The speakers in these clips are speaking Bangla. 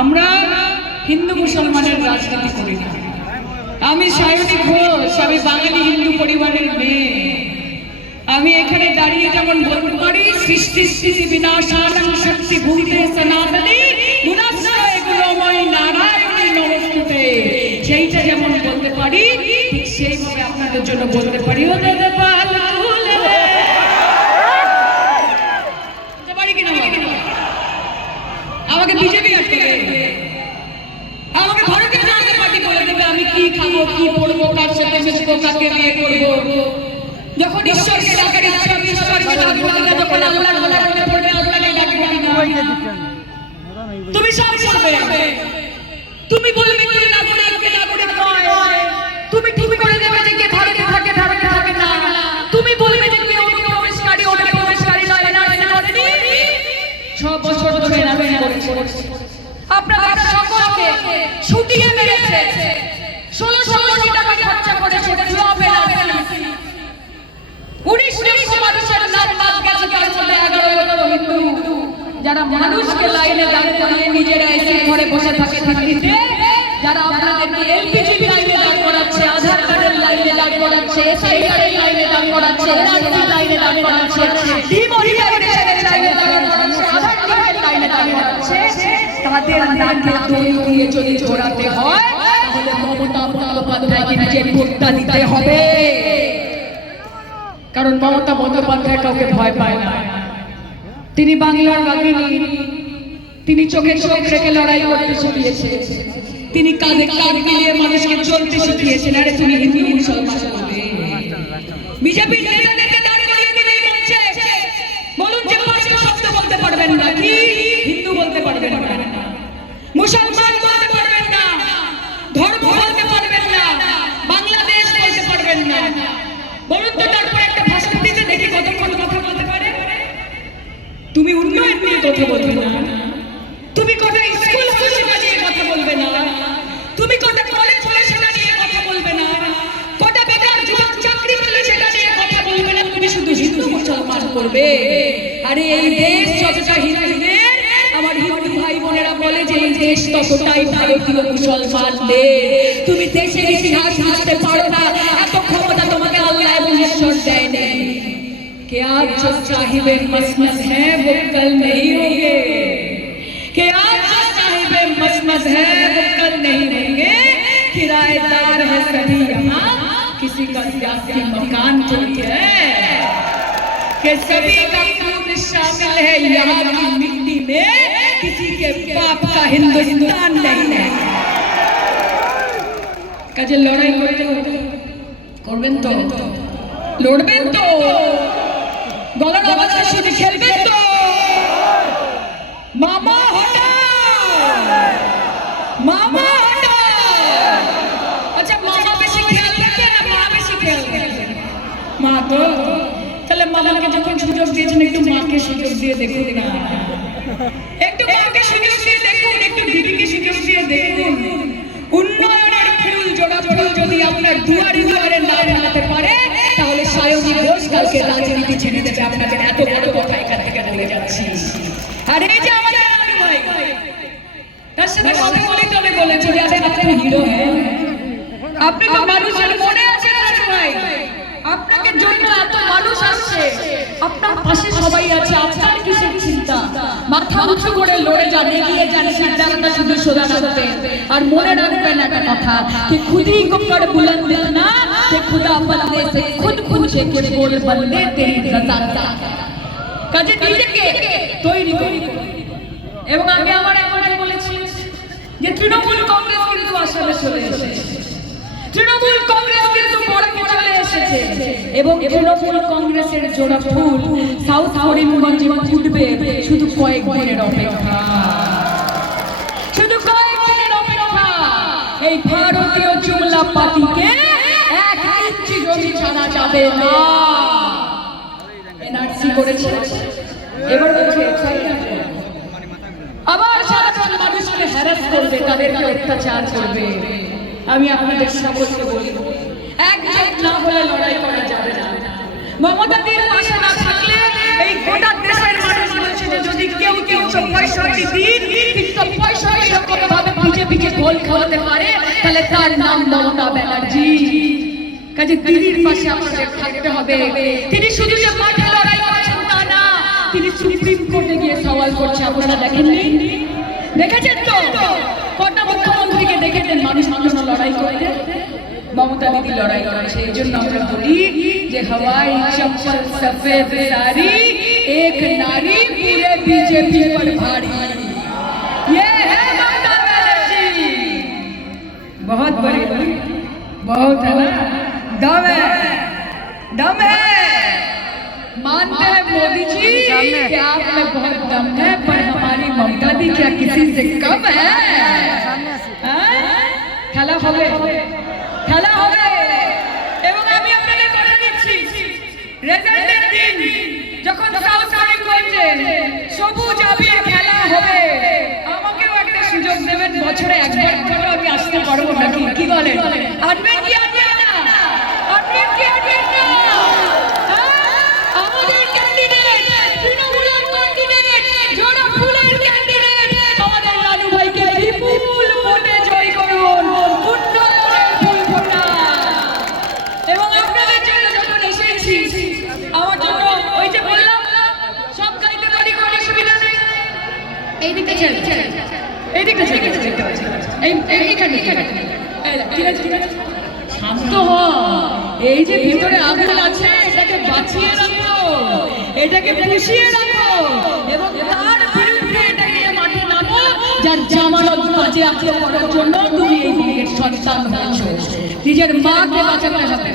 আমরা হিন্দু মুসলমানের রাজনীতি করি না। আমি সায়নী ঘোষ, আমি বাঙালি হিন্দু পরিবারের মেয়ে। আমি এখানে দাঁড়িয়ে যেমন বলতে পারি সৃষ্টি স্থিতি বিনাশানাং শক্তি ভূতে সনাতনী গুণাশ্রয় গুণময় নারায়ণী নমস্তুতে, সেইটা যেমন বলতে পারি ঠিক সেইভাবে আপনাদের জন্য বলতে পারি ও দাদা পাল তুলে বলতে পারি কিনা? আমাকে বিজেপি আটকে দেবে, আমাকে ভারতীয় জনতা পার্টি বলে দেবে আমি কি খাবো, কি পড়বো, কার সাথে মিশবো, কাকে বিয়ে করবো। যখন ঈশ্বরকে ডাকার ইচ্ছা আমি ঈশ্বরকে ডাকবো না, যখন আল্লাহর কথা মনে পড়বে আল্লাহকে ডাকবো না। তুমি সব করবে, তুমি বলবে কি নাগরিককে নাগরিক নয়, তুমি ঠিক করে দেবে যে কে ভারতে থাকে ভারতে থাকে না, তুমি বলবে যে কে অনুপ্রবেশকারী অনুপ্রবেশকারী নয় এনআরসি করেনি। 6 বছর ধরে এনআরসি করেছে, আপনাদের সকলকে ছুটিয়ে মেরেছে, 1600 কোটি টাকা খরচা করেছে ফ্লপ এনআরসি। 19 লক্ষ মানুষের নাম বাদ গেছে, তার মধ্যে 11 লক্ষ হিন্দু যারা মানুষকে লাইনে দাঁড় করিয়ে নিজেরা এসে ঘরে বসে থাকে দিল্লিতে, যারা আপনাদেরকে এলপিজি লাইনে দাঁড় করাচ্ছে, আধার কার্ডের লাইনে দাঁড় করাচ্ছে, এসআইআরের লাইনে দাঁড় করাচ্ছে, এনআরসি লাইনে দাঁড় করাচ্ছে, ডিমনিটাইজেশনের লাইনে দাঁড় করাচ্ছে, আধার কার্ডের লাইনে দাঁড় করাচ্ছে, তাদের নামকে দড়ি দিয়ে যদি জোড়াতে হয় তাহলে মমতা বন্দ্যোপাধ্যায়কে নিজের ভোটটা দিতে হবে। কারণ মমতা বন্দ্যোপাধ্যায় কাউকে ভয় পায় না, তিনি বাংলার বাঙালি, তিনি চোখে চোখ রেখে লড়াই করতে শিখিয়েছে, তিনি কাঁধে কাঁধ মিলিয়ে মানুষকে চলতে শিখিয়েছেন। আরে তুমি হিন্দু মুসলমান বলবে, বিজেপি নেতাদেরকে দাঁড় করিয়ে দিলেই বলছে বলুন যে 5টা শব্দ বলতে পারবেন না, কি হিন্দু বলতে পারবেন না, মুসলমান বলতে পারবেন না, ধর্ম বলতে পারবেন না, বাংলাদেশ বলতে পারবেন না, বলুন তো তারপরে একটা ভাষণ দিতে দেখি কতক্ষণ কথা বলতে পারে। তুমি উন্নয়ন নিয়ে কথা বলবে না, তুমি কটা স্কুল হলে সেটা নিয়ে কথা বলবে না, তুমি কটা কলেজ হলে সেটা নিয়ে কথা বলবে না, কটা বেকার যুবক চাকরি পেলে সেটা নিয়ে কথা বলবে না, তুমি শুধু হিন্দু মুসলমান করবে। আরে এই দেশ যতটা হিন্দুদের, আমার হিন্দু ভাই বোনেরা বলে যে এই দেশ ততটাই ভারতীয় মুসলমানদের। তুমি দেশের ইতিহাস বুঝতে পারো না, এত ক্ষমতা তোমাকে আল্লাহ এবং ঈশ্বর দেয়নি। कि आज जो साहिबे मसमस है वो कल नहीं होंगे, कि आज जो साहिबे मसमस है वो कल नहीं होंगे, किराएदार है सभी यहाँ, किसी का सियासी मकान थोड़ी है, कि सभी का खून शामिल है यहाँ की मिट्टी में, किसी के बाप का हिंदुस्तान नहीं है। কাজে লড়াই করবেন তো, লড়বেন তো, গলার আওয়াজ শুনে খেলবেন তো, মামা হটাও, মামা হটাও। আচ্ছা মামা বেশি খেয়াল রাখে না মা বেশি খেয়াল রাখে? মা তো, তাহলে মামাকে যখন সুযোগ দিয়েছেন একটু মাকে সুযোগ দিয়ে দেখুন না, একটু মাকে সুযোগ দিয়ে দেখুন, একটু দিদিকে সুযোগ দিয়ে দেখুন। উন্নয়নের ফুল জোড়া ফুল যদি আপনার দুয়ারে দুয়ারে না বানাতে পারে তাহলে সায়নী ঘোষ কালকে রাজনীতি ছেড়ে দেবে। আপনাদের এত বড় কথা এখান থেকে বলে যাচ্ছি। আর এই যে আমাদের নানু ভাই, তার সাথে কথা বলি তবে বলেছে যে আপনি হিরো হ্যাঁ, আপনি তো মানুষের মনে আছেন নানু ভাই, আপনাকে জন্য এত মানুষ আসছে, আপনার পাশে সবাই আছে, আপনার কিসের চিন্তা? মাথা উঁচু করে লড়ে যান, এগিয়ে যান, সিদ্ধান্ত শুধু সোজা করতে। আর মনে রাখবেন একটা কথা, कि खुद ही को कर बुलंद ना, कि खुदा बंदे से खुद पूछे कि बोल बंदे तेरी रजा क्या। কাজে নিজেকে তৈরি করুন। এবং আমি আমার এমনই বলেছি যে তৃণমূল কংগ্রেস কিন্তু আসলে চলে এসেছে, তৃণমূল কংগ্রেস কিন্তু বড় চলে এসেছে, এবং তৃণমূল কংগ্রেসের জোড়া ফুল সাউথ করিমগঞ্জে ফুটবে শুধু কয়েক দিনের অপেক্ষা, শুধু কয়েক দিনের অপেক্ষা। এই ভারতীয় জুমলা পার্টিকে 1 ইঞ্চি জমি ছাড়া যাবে না। এনআরসি করেছে, এবার বলছে আবার সাধারণ মানুষকে হ্যারাস করবে, তাদেরকে অত্যাচার করবে। আমি আপনাদের সকলকে বলি একজোট না হলে লড়াই করা যাবে না। মমতা দির পাশে না থাকলে এই গোটা দেশের মানুষ বলছে যে যদি কেউ 365 দিন 365 খোল খাওয়াতে পারে তাহলে তার নাম মমতা ব্যানার্জি। কাজে দিদির পাশে আপনাদের থাকতে হবে। তিনি শুধু যে মাঠে লড়াই করছেন তা না, তিনি সুপ্রিম কোর্টে গিয়ে সওয়াল করছে। আপনারা দেখেননি? দেখেছেন তো? কটা মুখ্যমন্ত্রীকে দেখেছেন মানুষ মানুষ লড়াই করতে? মমতা দিদি লড়াই করেছে। এই জন্য আমরা বলি যে হাওয়াই চপ্পল সফেদ সারি এক নারী পুরে बीजेपी पर भारी। ये है ममता बनर्जी। बहुत बड़ी बहुत है ना, दम है, दम है। मानते हैं मोदी जी कि आप में बहुत दम है, पर हमारी ममता दी क्या किसी से कम है? খেলা হবে, খেলা হবে। এবং আমি আপনাদের কথা দিচ্ছি, রেজাল্টের দিন যখন সাউথ করিমগঞ্জে সবুজ আবির খেলা হবে, আমাকেও একটা সুযোগ দেবেন, বছরে একবার করে আমি আসতে পারবো নাকি? কি বলেন? আসবেন কি আসবেন না? আসবেন কি আসবেন না? আমাদের ক্যান্ডিডেট, তৃণমূলের ক্যান্ডিডেট, জোড়া ফুলের ক্যান্ডিডেট, আমাদের লালু ভাইকে বিপুল ভোটে জয় করুন। উন্নয়নের ফুল ফোটা। এবং আপনাদের জন্য যখন এসেছি, আমার জন্য ওই যে বললাম সব গাইতে পারি, কোনো অসুবিধা নেই। এই দিকটা ছেড়ে, এই দিকটা ছেড়ে, এইখানে ঠিক আছে, ঠিক আছে, শান্ত হ। এই যে ভিতরে আগুন আছে, এটাকে বাঁচিয়ে রাখো, এটাকে পুষিয়ে রাখো, এবং তার বিরুদ্ধে এটা নিয়ে মাঠে নামো, যার জামানত বাজেয়াপ্ত করার জন্য তুমি এই দিকের সন্তান হয়েছো। নিজের মাকে বাঁচাতে হবে,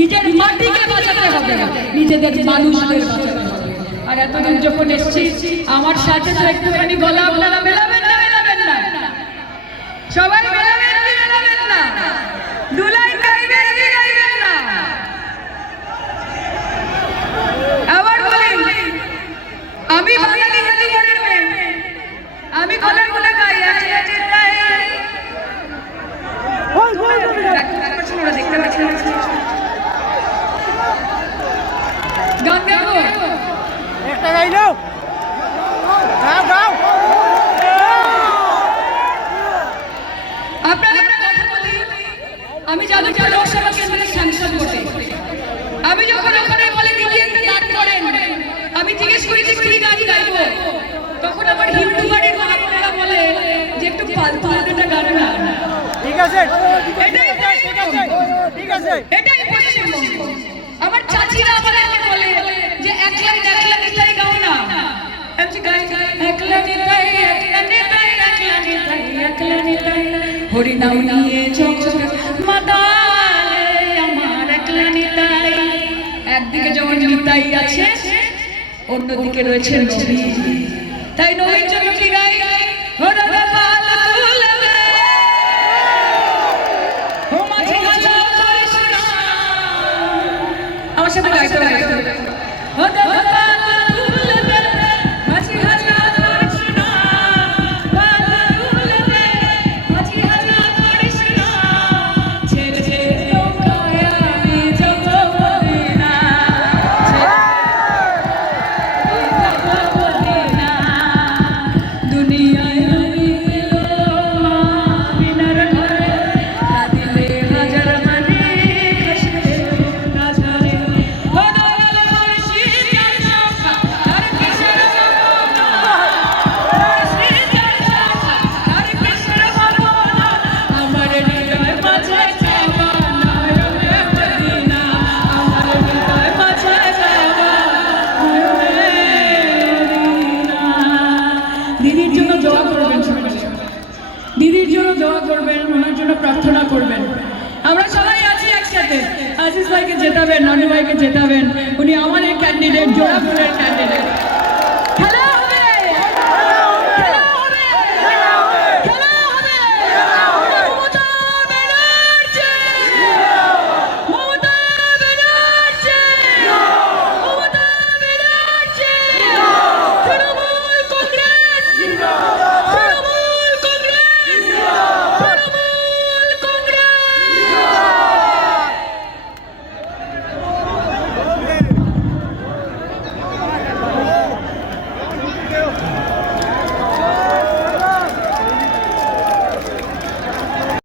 নিজের মাটিকে বাঁচাতে হবে, নিজেদের মানুষদের বাঁচাতে হবে। আর এতদিন যখন এসেছি, আমার সাথে তো একটুখানি গলা আপনারা মেলাবেন না? মেলাবেন না? সবাই মেলাবেন কি মেলাবেন না? দুলাই গাইবেন কি গাইবেন না? আবার বলি, আমি বাঙালি জাতিগণের মেয়ে, আমি গলা গলা গাই। দেখতে পাচ্ছেন গান গাবো, একটা গাইলো, গাও গাও। আপনাদের কথা বলি, আমি যাদবপুর লোকসভা কেন্দ্রের সাংসদ বটে। আমি যখন ওখানে বলে দিদি একটা গান করেন, আমি জিজ্ঞেস করি যে কি গান গাইবো, তখন আমার হিন্দু বাড়ির মহাপুরেরা বলে যে একটু ফালতু একটা গান না। ঠিক আছে, এটাই ঠিক আছে, এটাই পশ্চিমবঙ্গ। আমার চাচিরা আমাদেরকে বলে যে একলা নিতাই গাও না। আমি গাই একলা নিতাই, একলা নিতাই, একলা নিতাই, একলা নিতাই, হরি নাম নিয়ে চোখ মাতালে আমার একলা নিতাই। একদিকে যেমন নিতাই আছে, অন্যদিকে রয়েছে নবী। তাই নবীর জন্য কি গাই? আমার সাথে গাইতে হবে। দিদির জন্য দোয়া করবেন, ওনার জন্য প্রার্থনা করবেন। আমরা সবাই আছি একসাথে। আজিজ ভাইকে জেতাবেন, নানু ভাইকে জেতাবেন, উনি আমাদের ক্যান্ডিডেট, জোড়া ফুলের ক্যান্ডিডেট।